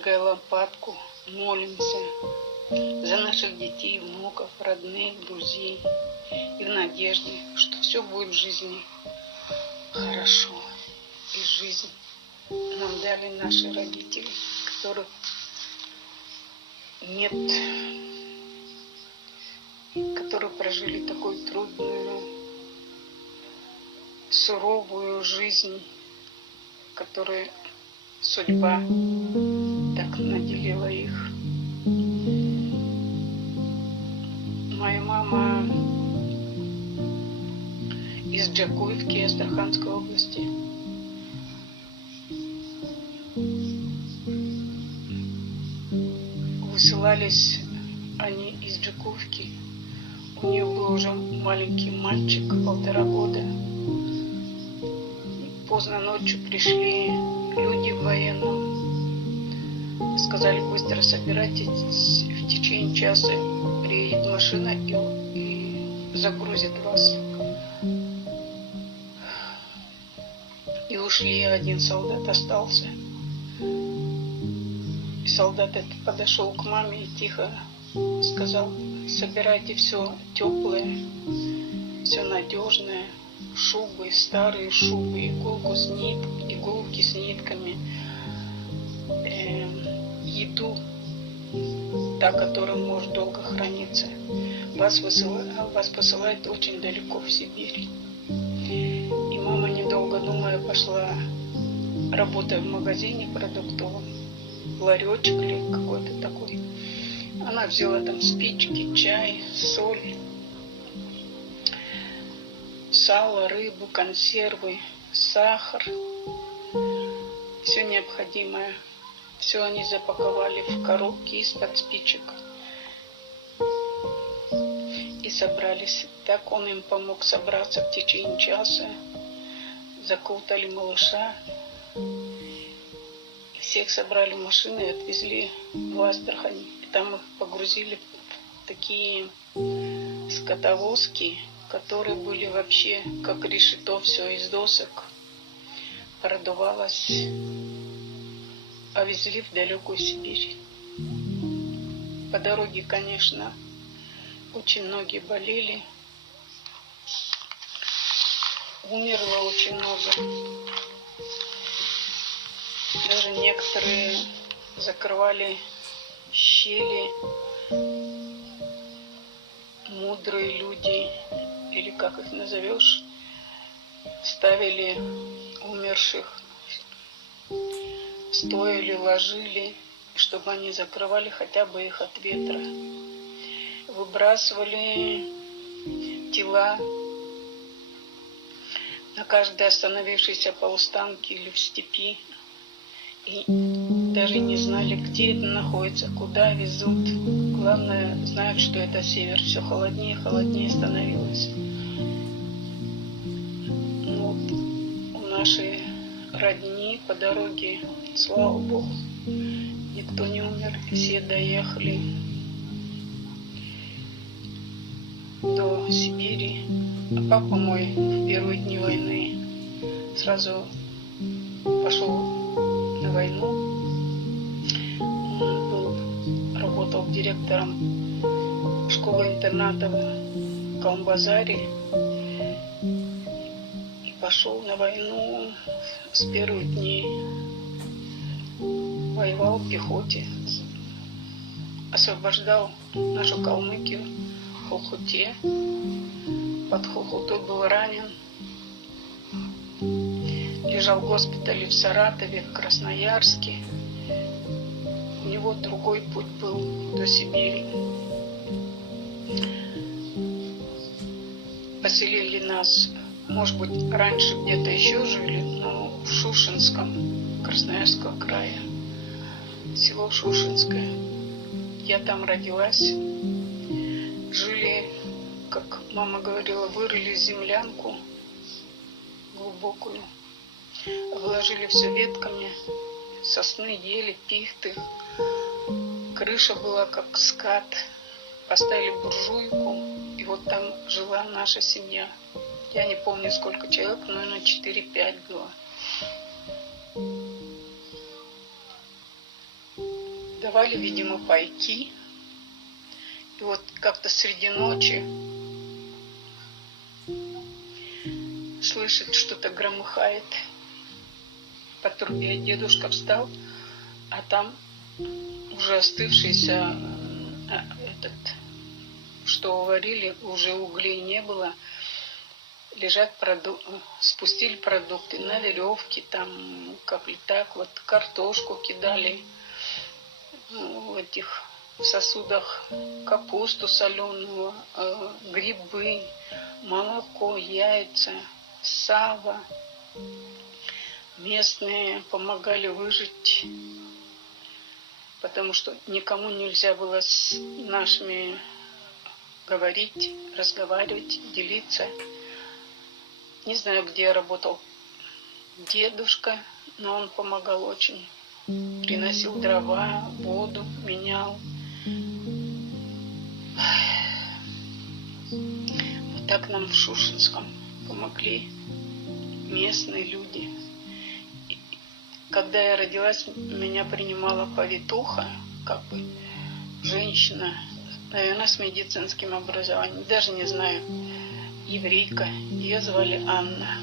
зажигая лампадку, молимся за наших детей, внуков, родных, друзей и в надежде, что все будет в жизни хорошо. И жизнь нам дали наши родители, которых нет, которые прожили такую трудную, суровую жизнь, которую судьба так наделила их. Моя мама из Джакуевки, Астраханской области. Высылались они из Джакуевки. У нее был уже маленький мальчик, 1,5 года. Поздно ночью пришли люди в военном. Сказали, быстро собирайтесь, в течение часа приедет машина и загрузит вас. И ушли, один солдат остался. И солдат этот подошел к маме и тихо сказал: собирайте все теплое, все надежное, шубы, старые шубы, иголки с нитками, еду, та, которая может долго храниться. Вас посылают очень далеко в Сибирь. И мама, недолго думая, пошла, работая в магазине продуктовом, ларечек или какой-то такой. Она взяла там спички, чай, соль, сало, рыбу, консервы, сахар, все необходимое. Все они запаковали в коробки из-под спичек и собрались. Так он им помог собраться в течение часа. Закутали малыша. Всех собрали в машины и отвезли в Астрахань. Там их погрузили в такие скотовозки, которые были вообще как решето, все из досок. Продувалось. А везли в далекую Сибирь. По дороге, конечно, очень многие болели. Умерло очень много. Даже некоторые закрывали щели. Мудрые люди, или как их назовешь, ставили умерших стоя или ложили, чтобы они закрывали хотя бы их от ветра. Выбрасывали тела на каждой остановившейся полустанке или в степи. И даже не знали, где это находится, куда везут. Главное, знают, что это север. Все холоднее, холоднее становилось. Вот у нашей родни по дороге, слава Богу, никто не умер, все доехали до Сибири. А папа мой в первые дни войны сразу пошел на войну. Он работал директором школы-интерната в Калмбазаре. Пошел на войну с первых дней. Воевал в пехоте. Освобождал нашу Калмыкию в Хохуте. Под Хохутой был ранен. Лежал в госпитале в Саратове, в Красноярске. У него другой путь был до Сибири. Поселили нас, может быть, раньше где-то еще жили, но в Шушинском, Красноярского края, село Шушинское. Я там родилась. Жили, как мама говорила, вырыли землянку глубокую, обложили все ветками, сосны, ели, пихты. Крыша была как скат. Поставили буржуйку, и вот там жила наша семья. Я не помню, сколько человек, но, наверное, 4-5 было. давали, видимо, пайки. И вот как-то среди ночи слышит, что-то громыхает по трубе. Дедушка встал, а там уже остывшийся что варили, уже углей не было. Лежат спустили продукты на веревке, там как ли так, вот картошку кидали в сосудах, капусту соленую, грибы, молоко, яйца, сало. Местные помогали выжить, потому что никому нельзя было с нашими говорить, разговаривать, делиться. Не знаю, где работал дедушка, но он помогал очень. Приносил дрова, воду, менял. Вот так нам в Шушенском помогли местные люди. И когда я родилась, меня принимала повитуха, как бы женщина, наверное, с медицинским образованием, даже не знаю, еврейка. Ее звали Анна.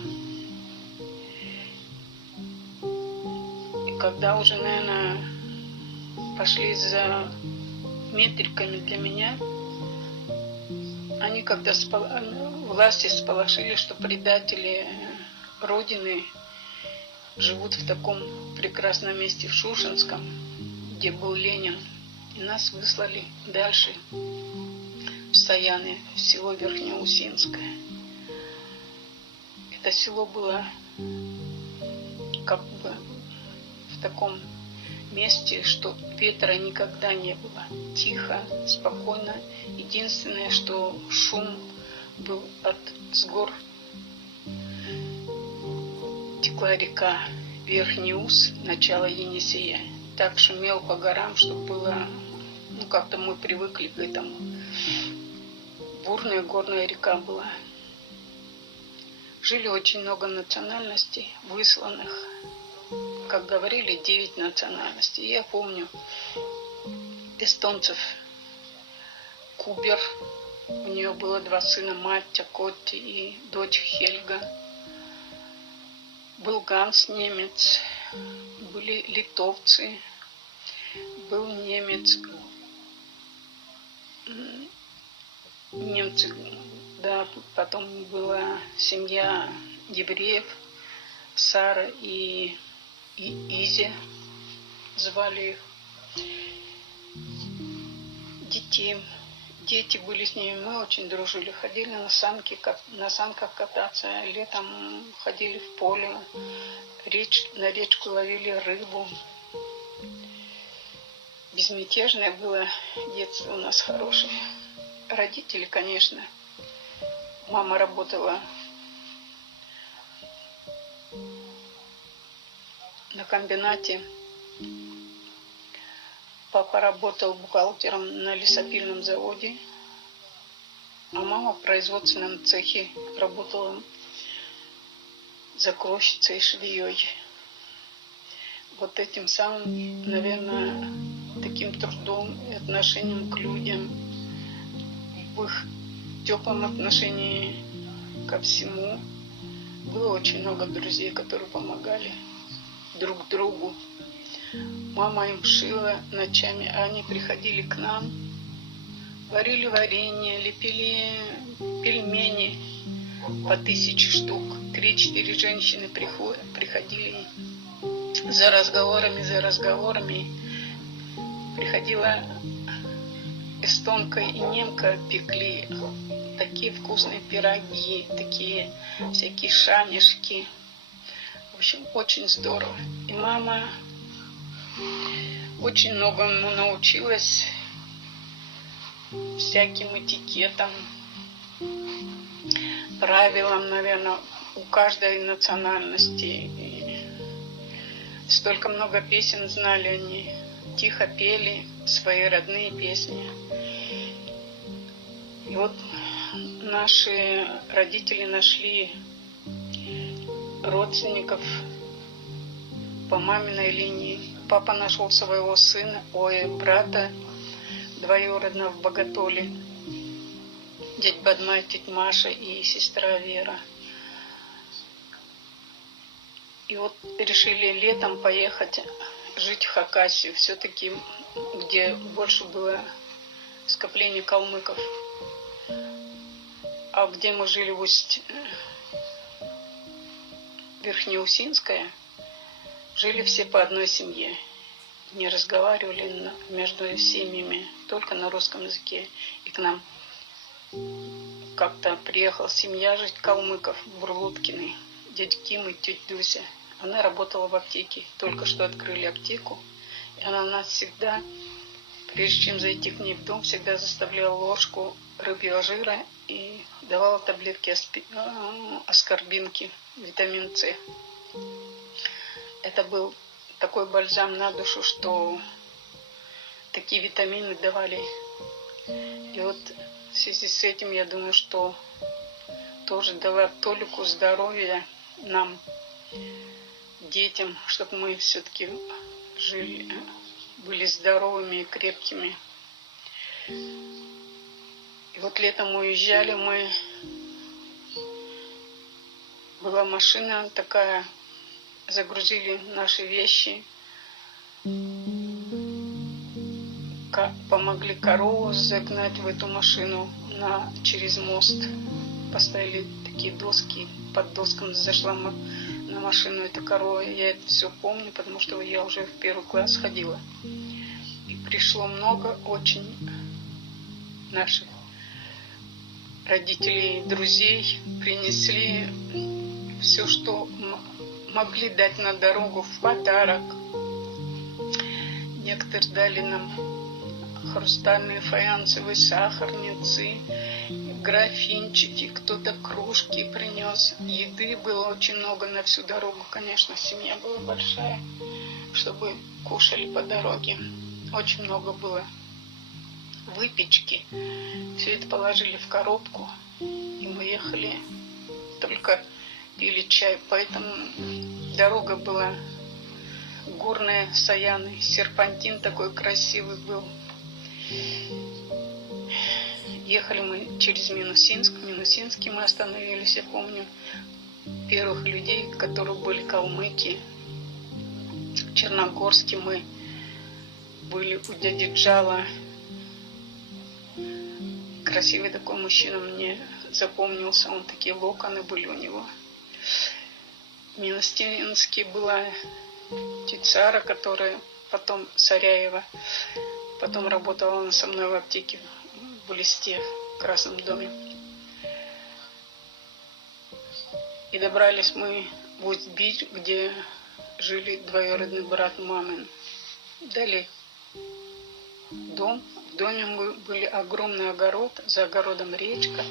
И когда уже, наверное, пошли за метриками для меня, они когда власти сполошили, что предатели Родины живут в таком прекрасном месте в Шушенском, где был Ленин, и нас выслали дальше в Саяны, в село Верхнеусинское. Это село было как бы в таком месте, что ветра никогда не было. Тихо, спокойно. Единственное, что шум был с гор. Текла река Верхний Ус, начало Енисея. Так шумел по горам, что было, как-то мы привыкли к этому. Бурная горная река была. Жили очень много национальностей, высланных. Как говорили, 9 национальностей. Я помню эстонцев Кубер. У нее было 2 сына, мать Котти и дочь Хельга. Был Ганс, немец. Были литовцы. Был немец. Немцы, да, потом была семья евреев, Сара и Изи, звали их. Дети были с ними, мы очень дружили, ходили на санках кататься, летом ходили в поле, на речку ловили рыбу. Безмятежное было детство у нас хорошее. Родители, конечно. Мама работала на комбинате. Папа работал бухгалтером на лесопильном заводе. А мама в производственном цехе работала закройщицей и швеей. Вот этим самым, наверное, таким трудом и отношением к людям, в их теплом отношении ко всему. Было очень много друзей, которые помогали друг другу. Мама им шила ночами, а они приходили к нам, варили варенье, лепили пельмени по 1000 штук. 3-4 женщины приходили за разговорами. Приходила эстонка и немка, пекли такие вкусные пироги, такие всякие шанишки. В общем, очень здорово. И мама очень многому научилась, всяким этикетам, правилам, наверное, у каждой национальности. И столько много песен знали они, тихо пели свои родные песни. И вот наши родители нашли родственников по маминой линии папа нашел своего сына, брата двоюродного в Боготоле. Дядь Бадмай, тетя Маша и сестра Вера. И вот решили летом поехать жить в Хакасию, все-таки где больше было скопление калмыков. А где мы жили в Верхнеусинская, жили все по одной семье. Не разговаривали между семьями, только на русском языке. И к нам как-то приехала семья жить калмыков в Бурлуткиной. Дядя Ким и тетя Дуся. Она работала в аптеке. Только что открыли аптеку. И она нас всегда, прежде чем зайти к ней в дом, всегда заставляла ложку рыбьего жира и давала таблетки аскорбинки, витамин С. Это был такой бальзам на душу, что такие витамины давали. И вот в связи с этим я думаю, что тоже дала толику здоровья нам, детям, чтобы мы все-таки жили, были здоровыми и крепкими. И вот летом уезжали мы, была машина такая, загрузили наши вещи, помогли корову загнать в эту машину через мост. Поставили такие доски, под досками зашла на машину эта корова. Я это все помню, потому что я уже в 1 класс ходила. И пришло много очень наших родителей, друзей, принесли все, что могли дать на дорогу в подарок. Некоторые дали нам хрустальные фаянсовые сахарницы, графинчики, кто-то кружки принес. Еды было очень много на всю дорогу, конечно, семья была большая, чтобы кушали по дороге. Очень много было выпечки. Все это положили в коробку, и мы ехали, только пили чай. Поэтому дорога была горная, Саяны, серпантин такой красивый был. Ехали мы через Минусинск. В Минусинске мы остановились, я помню, первых людей, которые были калмыки. В Черногорске мы были у дяди Джала. Красивый такой мужчина мне запомнился, он такие локоны были у него. В Минусинске была тетя Сара, которая потом Саряева, потом работала она со мной в аптеке в Листе, в Красном доме. И добрались мы в Усть-Бич, где жили двоюродный брат мамин. Дали дом. В доме были огромный огород, за огородом речка.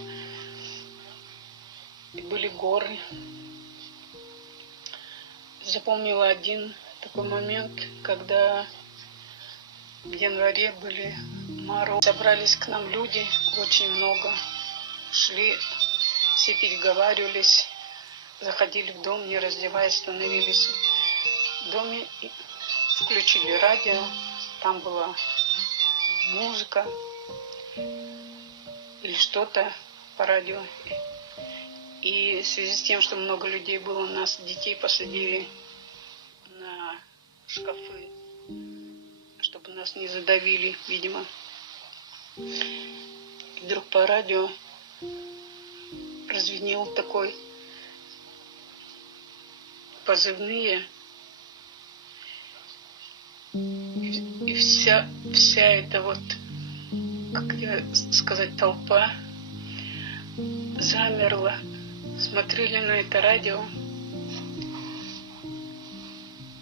И были горы. Запомнила один такой момент, когда в январе были морозы. Собрались к нам люди, очень много. Шли, все переговаривались, заходили в дом, не раздеваясь, становились в доме, и включили радио. Там была музыка или что-то по радио. И в связи с тем, что много людей было, нас, детей, посадили на шкафы, чтобы нас не задавили, видимо. И вдруг по радио прозвенел такой позывные. И вся эта вот, как я сказать, толпа замерла. Смотрели на это радио.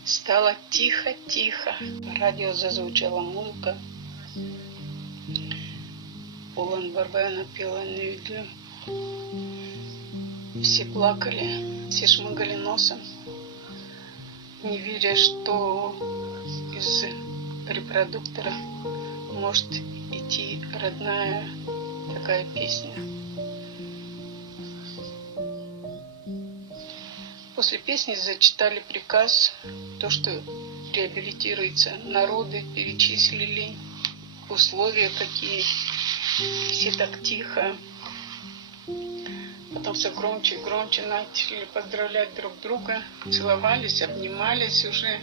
Стало тихо-тихо. Радио зазвучала музыка. Улан Барбай напела «Невидлю». Все плакали, все шмыгали носом, не веря, что из репродуктора может идти родная такая песня. После песни зачитали приказ, то, что реабилитируется. Народы перечислили, условия какие, все так тихо. Потом все громче и громче начали поздравлять друг друга, целовались, обнимались уже.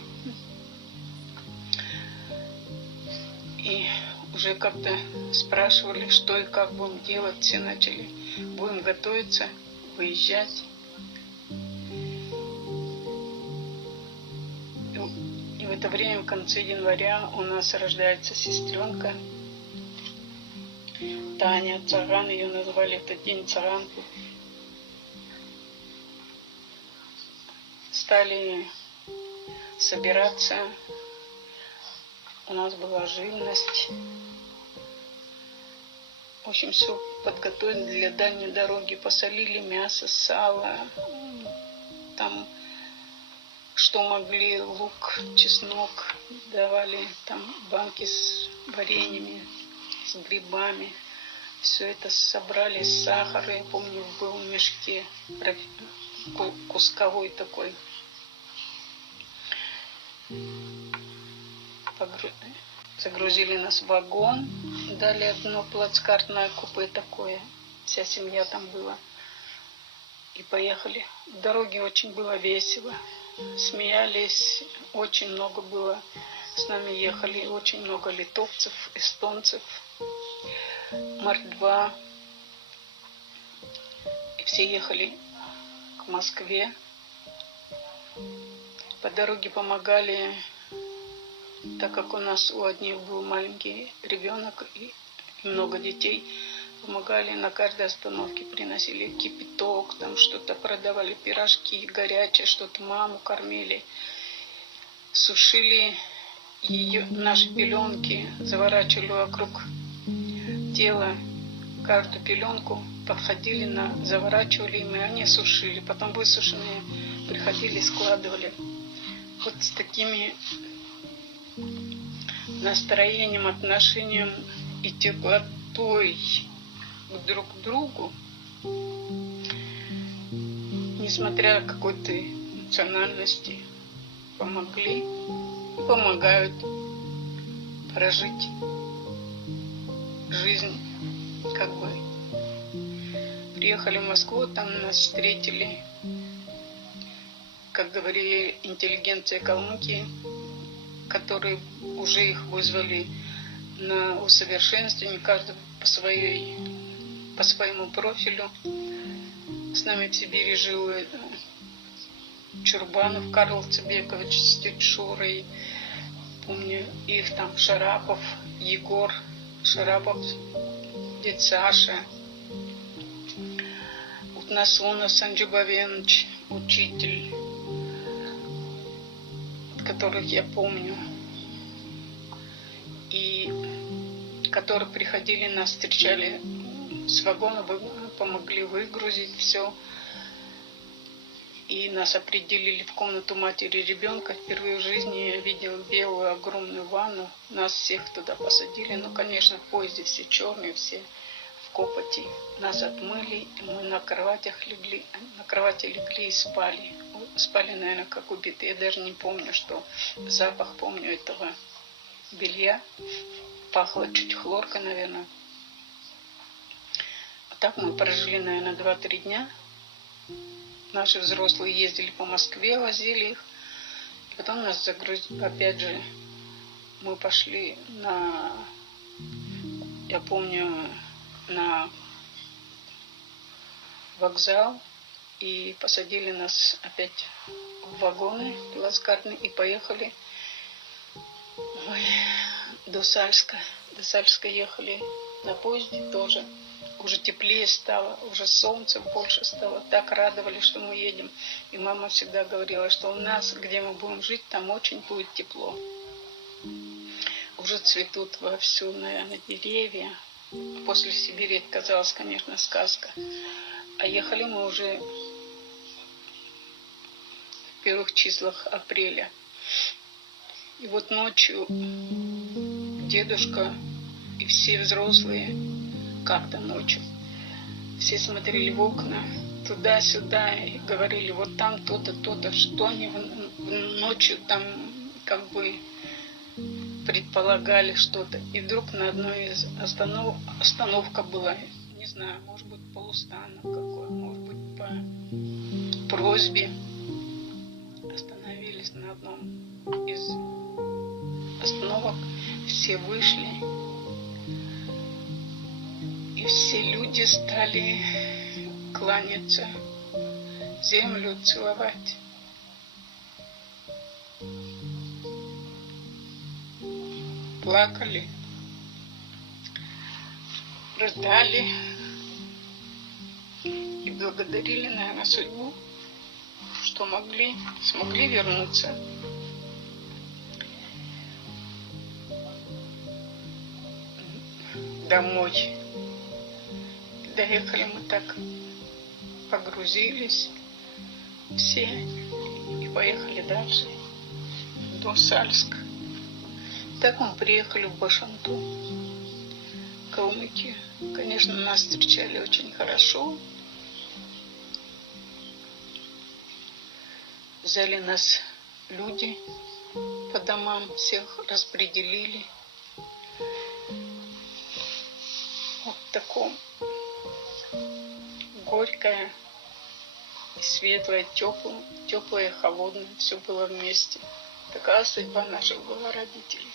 И уже как-то спрашивали, что и как будем делать. Все начали, будем готовиться, выезжать. И в это время, в конце января, у нас рождается сестренка Таня Цаган, ее назвали в этот день Цаганку. Стали собираться, у нас была живность. В общем, все подготовили для дальней дороги, посолили мясо, сало, там что могли, лук, чеснок, давали там банки с вареньями, с грибами. Все это собрали, сахар, я помню, был в мешке кусковой такой. Загрузили нас в вагон, дали одно плацкартное купе такое, вся семья там была. И поехали. В дороге очень было весело, смеялись, очень много было. С нами ехали очень много литовцев, эстонцев, мордва. И все ехали к Москве. По дороге помогали, так как у нас у одних был маленький ребенок и много детей, помогали на каждой остановке, приносили кипяток, там что-то продавали, пирожки горячие, что-то маму кормили, сушили ее, наши пеленки, заворачивали вокруг тела каждую пеленку, подходили, заворачивали им, и они сушили, потом высушенные приходили, складывали. Вот с такими настроением, отношением и теплотой друг к другу, несмотря какой ты национальности, помогли и помогают прожить жизнь, как бы. Приехали в Москву, там нас встретили, как говорили, интеллигенция Калмыкии, которые уже их вызвали на усовершенствование, каждый по своему профилю. С нами в Сибири жил Чурбанов Карл Цыбекович с тетей Шурой. Помню их там, Шарапов, Егор Шарапов, дед Саша, Утнасуна Санджибавенович, учитель, которых я помню, и которые приходили, нас встречали с вагона, помогли выгрузить все. И нас определили в комнату матери ребенка. Впервые в жизни я видела белую огромную ванну. Нас всех туда посадили. Ну, конечно, в поезде все черные, все в копоти. Нас отмыли, и мы на кровати легли и спали. Спали, наверное, как убитые. Я даже не помню, что запах, помню, этого белья. Пахло чуть хлоркой, наверное. А так мы прожили, наверное, 2-3 дня. Наши взрослые ездили по Москве, возили их. И потом нас загрузили. Опять же, мы пошли я помню, на вокзал. И посадили нас опять в вагоны плацкартные и поехали до Сальска. До Сальска ехали на поезде тоже. Уже теплее стало, уже солнце больше стало. Так радовали, что мы едем. И мама всегда говорила, что у нас, где мы будем жить, там очень будет тепло. Уже цветут вовсю, наверное, деревья. После Сибири это казалось, конечно, сказка. А ехали мы уже в первых числах апреля. И вот ночью дедушка и все взрослые, как-то ночью, все смотрели в окна, туда-сюда, и говорили, вот там то-то, то-то, что они ночью там как бы предполагали что-то. И вдруг на одной из остановка была, не знаю, может быть, полустанок какой, может быть, по просьбе. Остановились на одном из остановок, все вышли, и все люди стали кланяться, землю целовать. Плакали, рыдали и благодарили, наверное, судьбу, что смогли вернуться. Домой. Доехали мы так, погрузились все и поехали дальше, до Сальска. Так мы приехали в Башанту, Калмыкию. Конечно, нас встречали очень хорошо. Взяли нас люди по домам, всех распределили. Вот в таком горькое и светлое, теплое, холодное, все было вместе. Такая судьба наших была родителей.